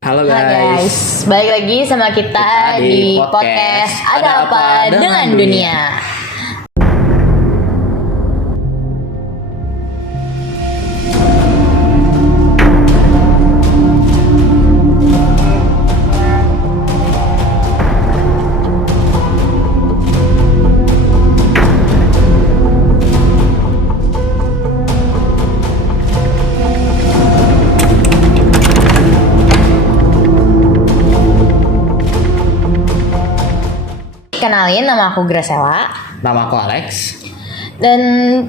Halo Halo guys. guys, balik lagi sama kita di podcast Ada Apa Dengan Dunia. Kenalin, nama aku Graciela. Nama aku Alex. Dan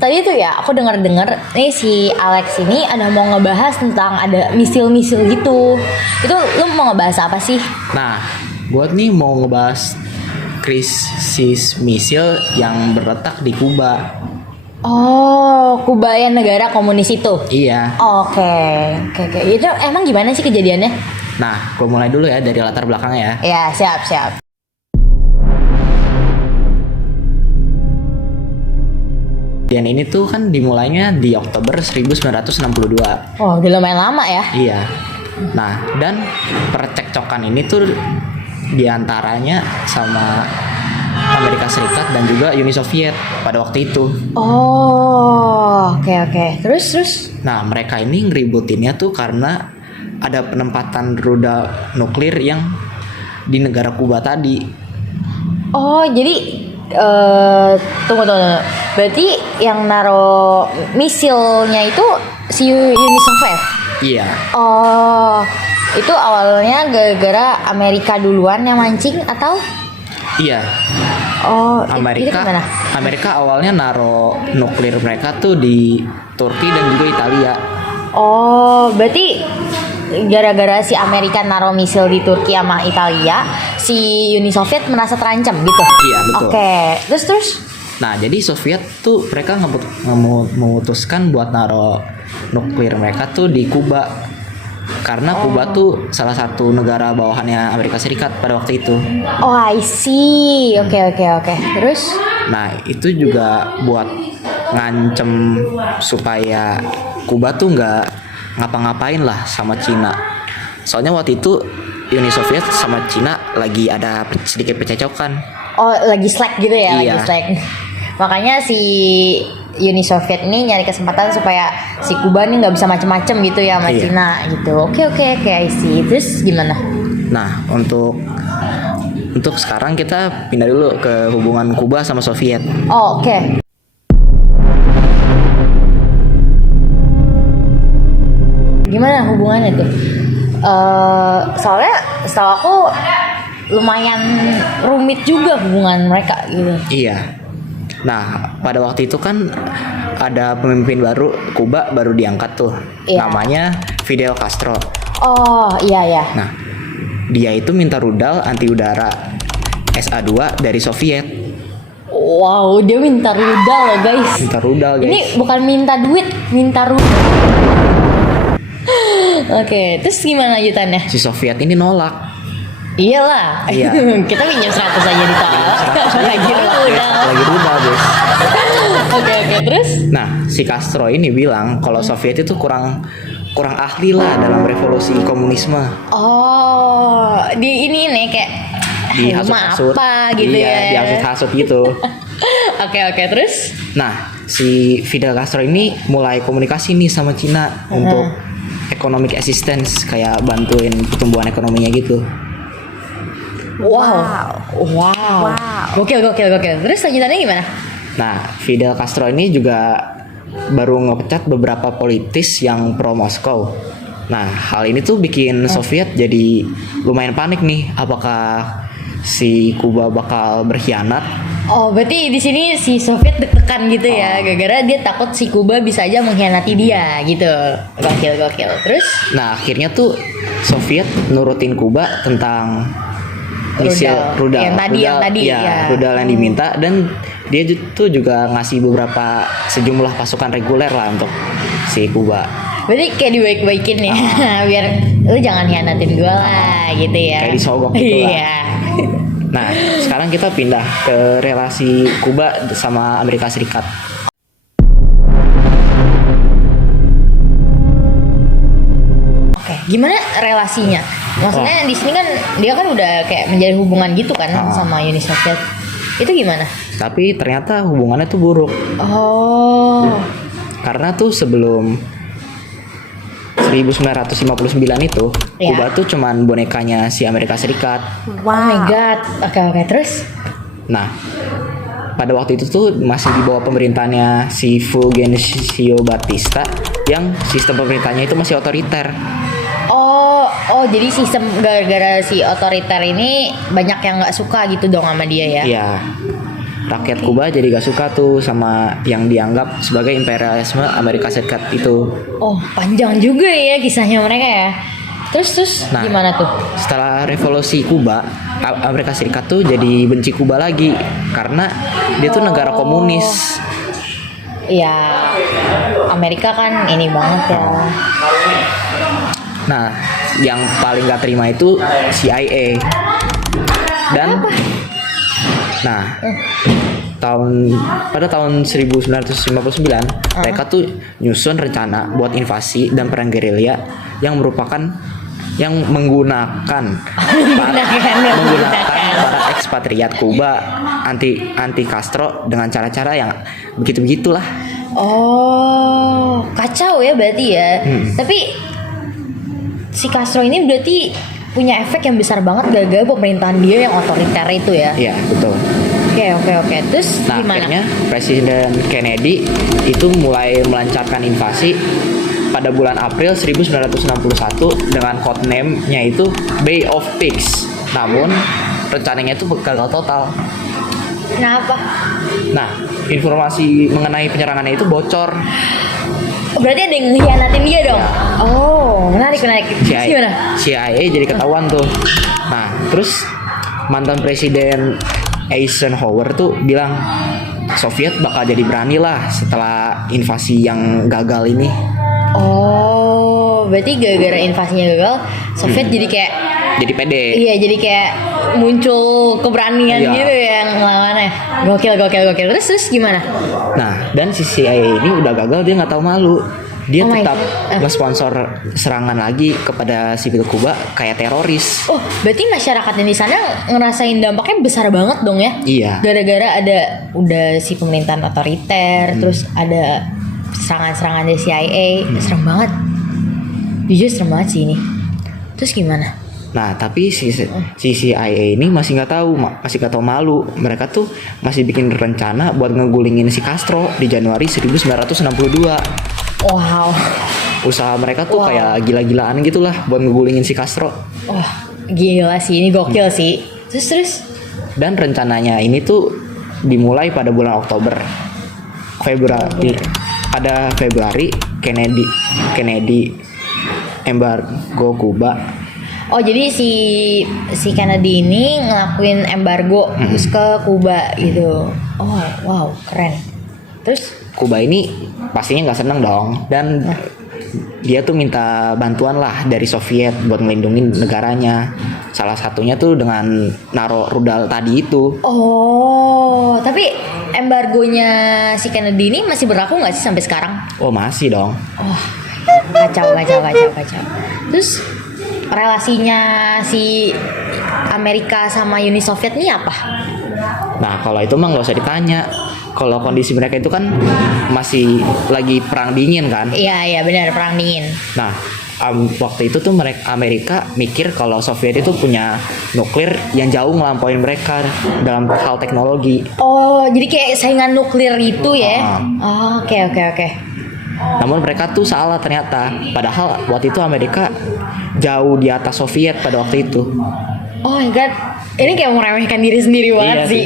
tadi tuh ya aku dengar-dengar nih si Alex ini ada mau ngebahas tentang ada misil-misil gitu. Itu lu mau ngebahas apa sih? Nah, buat nih mau ngebahas krisis misil yang berletak di Kuba. Oh, Kuba yang negara komunis itu. Iya. Oke. Itu emang gimana sih kejadiannya? Nah, gue mulai dulu ya dari latar belakangnya ya. Ya, siap. Dan ini tuh kan dimulainya di Oktober 1962. Oh, udah lumayan lama ya. Iya. Nah, dan percekcokan ini tuh diantaranya sama Amerika Serikat dan juga Uni Soviet pada waktu itu. Oh, oke. Terus? Nah, mereka ini ngeributinnya tuh karena ada penempatan rudal nuklir yang di negara Kuba tadi. Oh, jadi tunggu. Berarti yang naro misilnya itu si Uni Soviet. Iya. Oh, itu awalnya gara-gara Amerika duluan yang mancing atau? Iya. Oh, itu Amerika. gimana? Amerika awalnya naro nuklir mereka tuh di Turki dan juga Italia. Oh, berarti gara-gara si Amerika naro misil di Turki sama Italia, si Uni Soviet merasa terancam gitu. Iya, betul. Oke, terus? Nah, jadi Soviet tuh mereka memutuskan buat naro nuklir mereka tuh di Kuba. Karena Kuba tuh salah satu negara bawahannya Amerika Serikat pada waktu itu. Oh, I see. Oke. Terus? Nah, itu juga buat ngancem supaya Kuba tuh nggak ngapa-ngapain lah sama Cina. Soalnya waktu itu Uni Soviet sama Cina lagi ada sedikit percekcokan. Oh, lagi slack gitu ya, Iya. lagi slack. Makanya si Uni Soviet ini nyari kesempatan supaya si Kuba nih nggak bisa macem-macem gitu ya sama Iya. Cina gitu. Oke, I see. Terus gimana? Nah, untuk sekarang kita pindah dulu ke hubungan Kuba sama Soviet. Oh, oke. Gimana hubungannya tuh? Soalnya setahu aku lumayan rumit juga hubungan mereka gitu. Iya. Nah, pada waktu itu kan ada pemimpin baru Kuba baru diangkat tuh. Iya. Namanya Fidel Castro. Oh, iya. Nah, dia itu minta rudal anti udara SA-2 dari Soviet. Wow, dia minta rudal loh guys. Minta rudal, guys. Ini bukan minta duit, minta rudal. Oke, terus gimana lanjutannya? Si Soviet ini nolak. Iyalah. Iya. Kita pinjam 100 aja ditolak. Lagi rudal. Lagi rudal, guys. Oke, terus? Nah, si Castro ini bilang kalau Soviet itu kurang ahli lah dalam revolusi komunisme. Oh, di ini nih kayak Dihasut-hasut. apa gitu Iya, ya. dihasut-hasut gitu. Oke, terus? Nah, si Fidel Castro ini mulai komunikasi nih sama Cina untuk economic assistance, kayak bantuin pertumbuhan ekonominya gitu. Wow. Gokil. Terus lanjutannya gimana? Nah, Fidel Castro ini juga baru ngepecat beberapa politis yang pro Moskow. Nah, hal ini tuh bikin Soviet jadi lumayan panik nih, apakah si Kuba bakal berkhianat. Oh, berarti di sini si Soviet deg-degan gitu ya, gara-gara dia takut si Kuba bisa aja mengkhianati dia gitu. Gokil. Terus? Nah, akhirnya tuh Soviet nurutin Kuba tentang misil rudal yang tadi ya. Rudal yang diminta, dan dia tuh juga ngasih beberapa sejumlah pasukan reguler lah untuk si Kuba. Berarti kayak dibaik-baikin ya, biar lu jangan hianatin gue lah gitu ya. Kayak disogok gitu lah. Iya. Nah, sekarang kita pindah ke relasi Kuba sama Amerika Serikat. Oke, gimana relasinya? Maksudnya di sini kan dia kan udah kayak menjalin hubungan gitu kan sama Uni Soviet. Itu gimana? Tapi ternyata hubungannya tuh buruk. Oh. Karena tuh sebelum 1959 itu Ya. Kuba tuh cuman bonekanya si Amerika Serikat. Oh my god. Oke, terus? Nah, pada waktu itu tuh masih di bawah pemerintahannya si Fulgencio Batista yang sistem pemerintahnya itu masih otoriter. Oh, jadi sistem gara-gara si otoriter ini banyak yang nggak suka gitu dong sama dia ya? Iya. Rakyat Kuba jadi gak suka tuh sama yang dianggap sebagai imperialisme Amerika Serikat itu. Oh, panjang juga ya kisahnya mereka ya. Terus Nah, gimana tuh? Setelah revolusi Kuba, Amerika Serikat tuh jadi benci Kuba lagi karena dia tuh negara komunis. Ya, Amerika kan ini banget ya. Nah, yang paling gak terima itu CIA. Dan nah, pada tahun 1959 mereka tuh nyusun rencana buat invasi dan perang gerilya yang menggunakan para ekspatriat Kuba anti Castro dengan cara-cara yang begitu-begitulah. Oh, kacau ya berarti ya. Tapi si Castro ini berarti punya efek yang besar banget gara-gara pemerintahan dia yang otoriter itu ya. Iya, betul. Oke. Terus Nah, gimana? akhirnya Presiden Kennedy itu mulai melancarkan invasi pada bulan April 1961 dengan codename-nya itu Bay of Pigs. Namun rencananya itu gagal total. Kenapa? Nah, informasi mengenai penyerangannya itu bocor. Oh, berarti ada yang ngehianatin dia dong. Oh, menarik. Terus gimana? CIA jadi ketahuan tuh. Nah, terus mantan Presiden Eisenhower tuh bilang Soviet bakal jadi berani lah setelah invasi yang gagal ini. Oh, berarti gara-gara invasinya gagal, Soviet jadi kayak Jadi pede. iya, jadi kayak muncul keberanian Iya. gitu ya ngelawannya. Gokil. Terus gimana? Nah, dan si CIA ini udah gagal, dia nggak tahu malu. Dia Oh my tetap God. nge-sponsor serangan lagi kepada sipil Kuba kayak teroris. Oh, berarti masyarakat di sana ngerasain dampaknya besar banget dong ya? Iya. Gara-gara udah si pemerintahan otoriter, terus ada serangan-serangan dari CIA, serem banget. Jujur serem banget sih ini. Terus gimana? Nah, tapi si CIA ini masih nggak tahu malu. Mereka tuh masih bikin rencana buat ngegulingin si Castro di Januari 1962. Wow. Usaha mereka tuh kayak gila-gilaan gitulah buat ngegulingin si Castro. Wah, gila sih, ini gokil sih. Terus? Dan rencananya ini tuh dimulai pada bulan Oktober. Pada Februari Kennedy embargo Kuba. Oh, jadi si Kennedy ini ngelakuin embargo terus ke Kuba gitu. Oh, wow, keren. Terus Kuba ini pastinya nggak seneng dong, dan dia tuh minta bantuan lah dari Soviet buat ngelindungin negaranya. Salah satunya tuh dengan naruh rudal tadi itu. oh, tapi embargonya si Kennedy ini masih berlaku nggak sih sampai sekarang? Oh, masih dong. Oh, kacau. Terus relasinya si Amerika sama Uni Soviet nih apa? Nah, kalau itu mah nggak usah ditanya. Kalau kondisi mereka itu kan masih lagi perang dingin kan. Iya benar, perang dingin. Nah, waktu itu tuh Amerika mikir kalau Soviet itu punya nuklir yang jauh ngelampauin mereka dalam hal teknologi. Oh, jadi kayak saingan nuklir itu ya? Oh, oke. Namun mereka tuh salah ternyata. Padahal waktu itu Amerika jauh di atas Soviet pada waktu itu. Oh my god, ini kayak meremehkan diri sendiri banget Iya sih.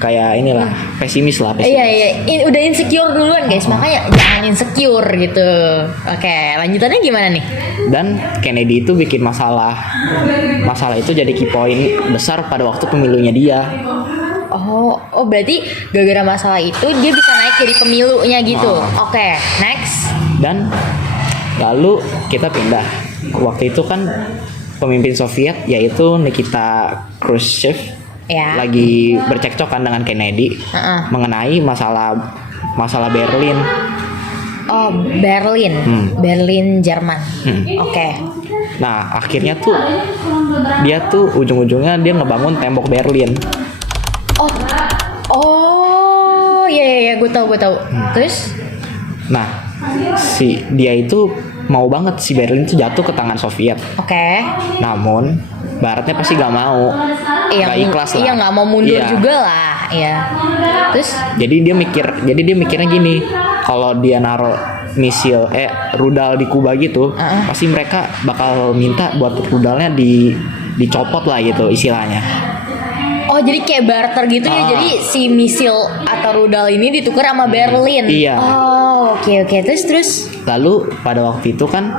Kayak inilah, pesimis lah. Iya. Udah insecure duluan guys, makanya jangan insecure gitu. Oke, lanjutannya gimana nih? Dan Kennedy itu bikin masalah. Masalah itu jadi key point besar pada waktu pemilunya dia. Oh, berarti gara-gara masalah itu dia bisa naik jadi pemilunya gitu. Oke, next. Dan lalu kita pindah. Waktu itu kan pemimpin Soviet yaitu Nikita Khrushchev Ya. lagi bercekcokan dengan Kennedy mengenai masalah Berlin. Oh, Berlin. Berlin, Jerman. Oke. Nah, akhirnya tuh dia tuh ujung-ujungnya dia ngebangun tembok Berlin. Oh, oh, iya, gue tahu. Terus? Nah, si dia itu mau banget si Berlin itu jatuh ke tangan Soviet. Oke. Namun Baratnya pasti gak mau, Iya, gak ikhlas lah. iya nggak mau mundur Iya. juga lah, ya. Terus? Jadi dia mikirnya gini, kalau dia naruh misil rudal di Kuba gitu, pasti mereka bakal minta buat rudalnya dicopot lah gitu istilahnya. Oh, jadi kayak barter gitu ya. Jadi si misil atau rudal ini ditukar sama Berlin. Iya. Oh, oke. Terus. Lalu pada waktu itu kan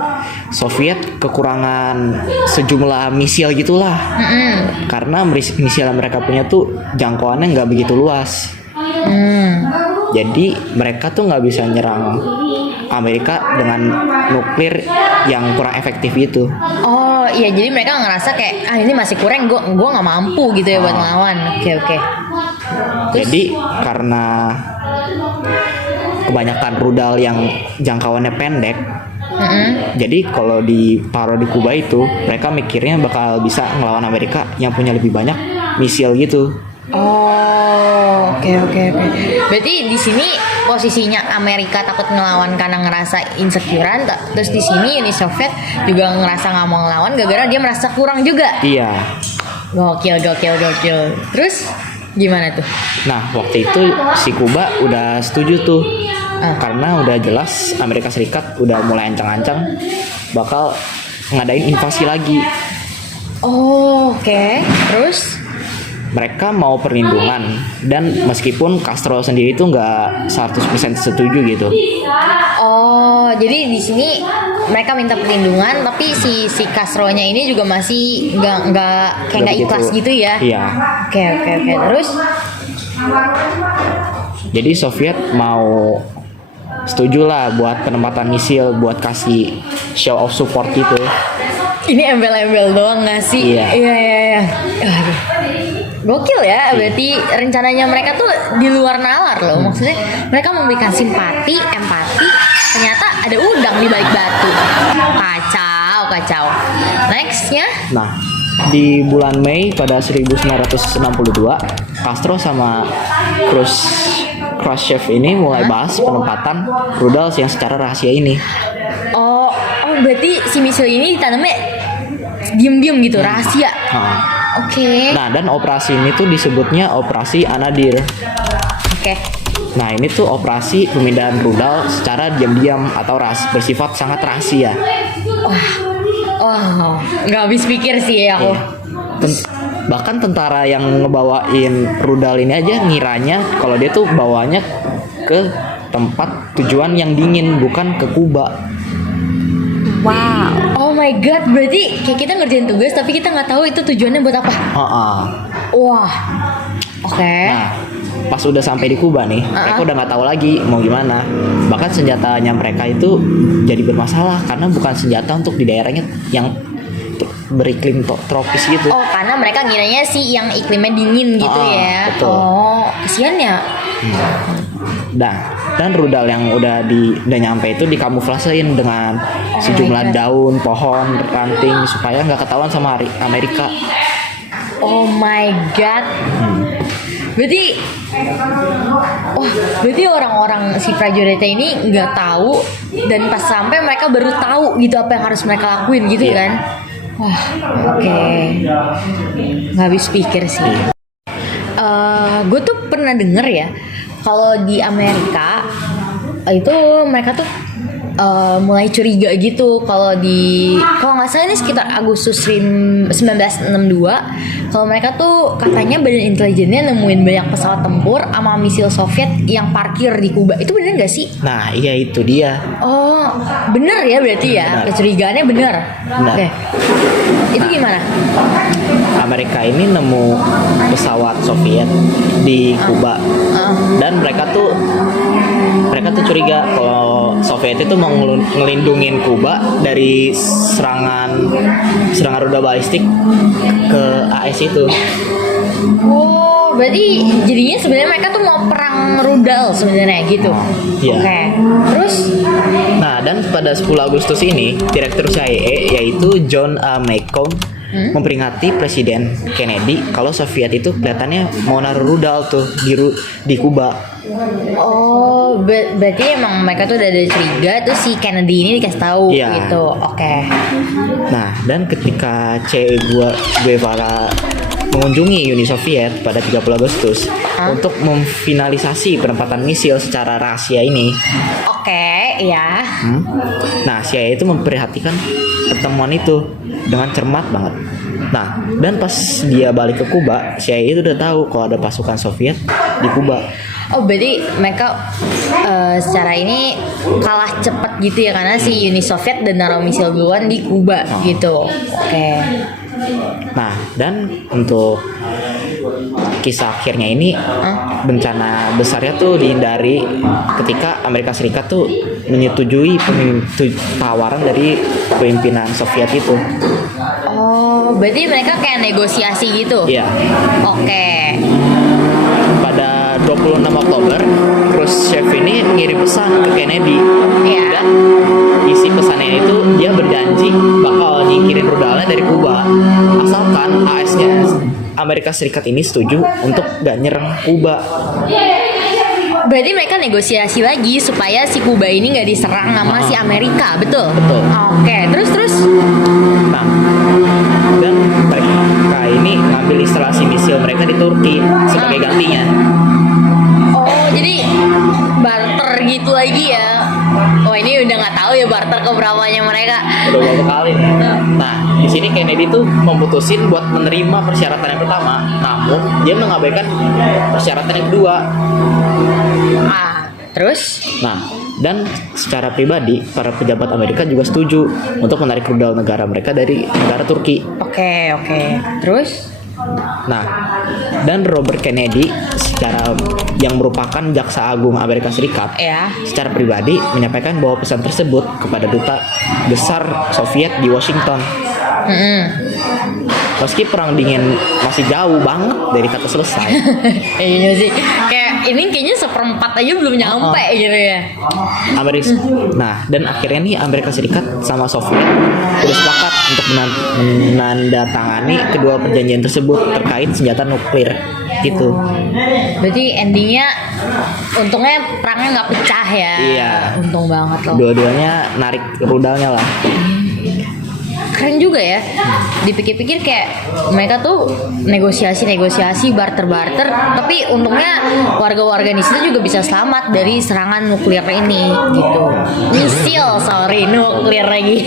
Soviet kekurangan sejumlah misil gitulah. Karena misil yang mereka punya tuh jangkauannya nggak begitu luas. Jadi mereka tuh nggak bisa nyerang Amerika dengan nuklir yang kurang efektif itu. Oh iya, jadi mereka ngerasa kayak ini masih kurang, gue nggak mampu gitu ya buat ngelawan. Oke. Terus? Jadi karena kebanyakan rudal yang jangkauannya pendek, jadi kalau ditaruh di Kuba itu mereka mikirnya bakal bisa ngelawan Amerika yang punya lebih banyak misil gitu. Oh, oke. Berarti di sini posisinya Amerika takut ngelawan karena ngerasa insecurean, terus di sini Uni Soviet juga ngerasa nggak mau ngelawan gara-gara dia merasa kurang juga. Iya. Gokil. Terus gimana tuh? Nah, waktu itu si Kuba udah setuju tuh. Karena udah jelas Amerika Serikat udah mulai ancang-ancang bakal ngadain invasi lagi. Oh, oke. Terus? Mereka mau perlindungan, dan meskipun Castro sendiri tuh nggak 100% setuju gitu. Oh, jadi di sini mereka minta perlindungan, tapi si Castro-nya ini juga masih nggak kayak nggak ikhlas gitu ya? Iya. Oke. Terus? Jadi Soviet mau setuju lah buat penempatan misil, buat kasih show of support gitu. Ini embel-embel doang nggak sih? Iya. Aduh. Gokil ya, berarti rencananya mereka tuh di luar nalar loh. Maksudnya mereka memberikan simpati, empati, ternyata ada udang di balik batu. Kacau. Nextnya? Nah, di bulan Mei pada 1962, Castro sama Khrushchev ini mulai bahas penempatan rudal yang secara rahasia ini. Oh, berarti si misil ini ditanamnya diem-diem gitu, rahasia. Oke. Nah, dan operasi ini tuh disebutnya Operasi Anadir. Oke. Nah, ini tuh operasi pemindahan rudal secara diam-diam atau bersifat sangat rahasia. Oh, nggak habis pikir sih ya aku. Bahkan tentara yang ngebawain rudal ini aja ngiranya kalau dia tuh bawanya ke tempat tujuan yang dingin, bukan ke Kuba. Wow. Oh my god, berarti kayak kita ngerjain tugas tapi kita nggak tahu itu tujuannya buat apa. Wah. Oke. Nah, pas udah sampai di Kuba nih, mereka udah nggak tahu lagi mau gimana. Bahkan senjatanya mereka itu jadi bermasalah karena bukan senjata untuk di daerahnya yang beriklim tropis gitu. Oh, karena mereka ngiranya sih yang iklimnya dingin gitu ya. Betul. Oh, kasihan ya. Nah, dan rudal yang udah nyampe itu dikamuflasein dengan sejumlah daun, pohon, ranting supaya nggak ketahuan sama Amerika. Oh my god. Berarti orang-orang si prajuritnya ini nggak tahu, dan pas sampai mereka baru tahu gitu apa yang harus mereka lakuin gitu kan. Wah, oke. Nggak habis pikir sih. Gue tuh pernah denger ya, kalau di Amerika itu mereka tuh mulai curiga gitu kalau nggak salah ini sekitar Agustus 1962, kalau mereka tuh katanya badan intelijennya nemuin banyak pesawat tempur sama misil Soviet yang parkir di Kuba. Itu bener nggak sih? Nah, iya itu dia. Oh, bener ya berarti ya. Benar. Kecurigaannya bener. Oke. Itu gimana? Amerika ini nemu pesawat Soviet di Kuba, dan mereka tuh curiga kalau Soviet itu mau ngelindungin Kuba dari serangan rudal balistik ke AS itu. Oh, Oh, berarti jadinya sebenarnya mereka tuh mau perang rudal sebenarnya gitu. Iya. Oke. Terus Nah, dan pada 10 Agustus ini, Direktur CIA yaitu John A. McCone memperingati Presiden Kennedy kalau Soviet itu kelihatannya mau naruh rudal tuh di Kuba. oh, berarti emang mereka tuh udah ada curiga tuh si Kennedy ini dikasih tahu Iya. gitu. Oke. Nah, dan ketika Che Guevara mengunjungi Uni Soviet pada 30 Agustus untuk memfinalisasi penempatan misil secara rahasia ini. Oke, ya. Nah, CIA itu memperhatikan pertemuan itu dengan cermat banget. Nah, dan pas dia balik ke Kuba, CIA itu udah tahu kalau ada pasukan Soviet di Kuba. Oh, berarti mereka secara ini kalah cepat gitu ya karena si Uni Soviet dan naruh misil duluan di Kuba gitu. Oke. Nah, dan untuk kisah akhirnya ini bencana besarnya tuh dihindari ketika Amerika Serikat tuh menyetujui tawaran dari pemimpinan Soviet itu. Oh, berarti mereka kayak negosiasi gitu. Iya. Oke. Pada 26 Oktober, Khrushchev ini ngirim pesan ke Kennedy. Iya. Dan isi pesannya itu dia berjanji bakal nyingkirin rudalnya dari Kuba asalkan Amerika Serikat ini setuju untuk gak nyerang Kuba. Berarti mereka negosiasi lagi supaya si Kuba ini nggak diserang sama si Amerika, betul? Betul. Oke, terus. Nah, dan mereka ini ngambil instalasi misil mereka di Turki sebagai gantinya. Oh, jadi barter gitu lagi ya? Oh, ini udah nggak tahu ya barter keberapanya mereka. Udah beberapa kali nih. Nah, di sini Kennedy tuh memutusin buat menerima persyaratan yang pertama, namun dia mengabaikan persyaratan yang kedua. Terus? Nah, dan secara pribadi para pejabat Amerika juga setuju untuk menarik rudal negara mereka dari negara Turki. Oke. Terus? Nah, dan Robert Kennedy secara yang merupakan jaksa agung Amerika Serikat Ya. secara pribadi menyampaikan bahwa pesan tersebut kepada duta besar Soviet di Washington. Meski perang dingin masih jauh banget dari kata selesai. Iya sih. Kayaknya seperempat aja belum nyampe gitu ya. Nah, dan akhirnya nih Amerika Serikat sama Soviet udah sepakat untuk menandatangani kedua perjanjian tersebut terkait senjata nuklir gitu. Berarti endingnya untungnya perangnya nggak pecah ya. Iya. Untung banget loh. Dua-duanya narik rudalnya lah. Keren juga ya. Dipikir-pikir kayak mereka tuh negosiasi barter, tapi untungnya warga-warga di situ juga bisa selamat dari serangan nuklir ini gitu. Nuklir lagi.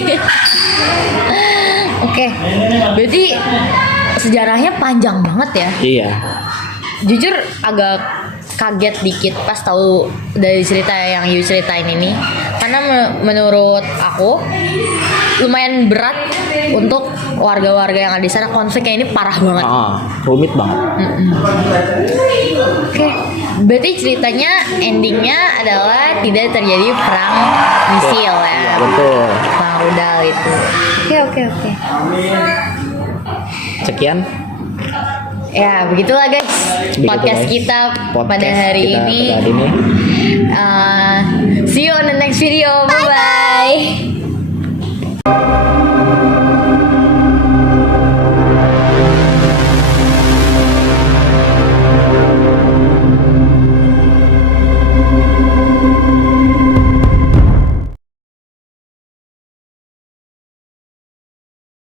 Oke. Berarti sejarahnya panjang banget ya. Iya. Jujur agak kaget dikit pas tahu dari cerita yang you ceritain ini, karena menurut aku lumayan berat untuk warga-warga yang ada di sana. Konfliknya ini parah banget. Rumit banget. Oke, berarti ceritanya endingnya adalah tidak terjadi perang misil ya. Iya, betul. Perang rudal itu. Oke. Sekian. Ya, begitulah guys podcast kita pada hari ini. See you on the next video. Bye bye.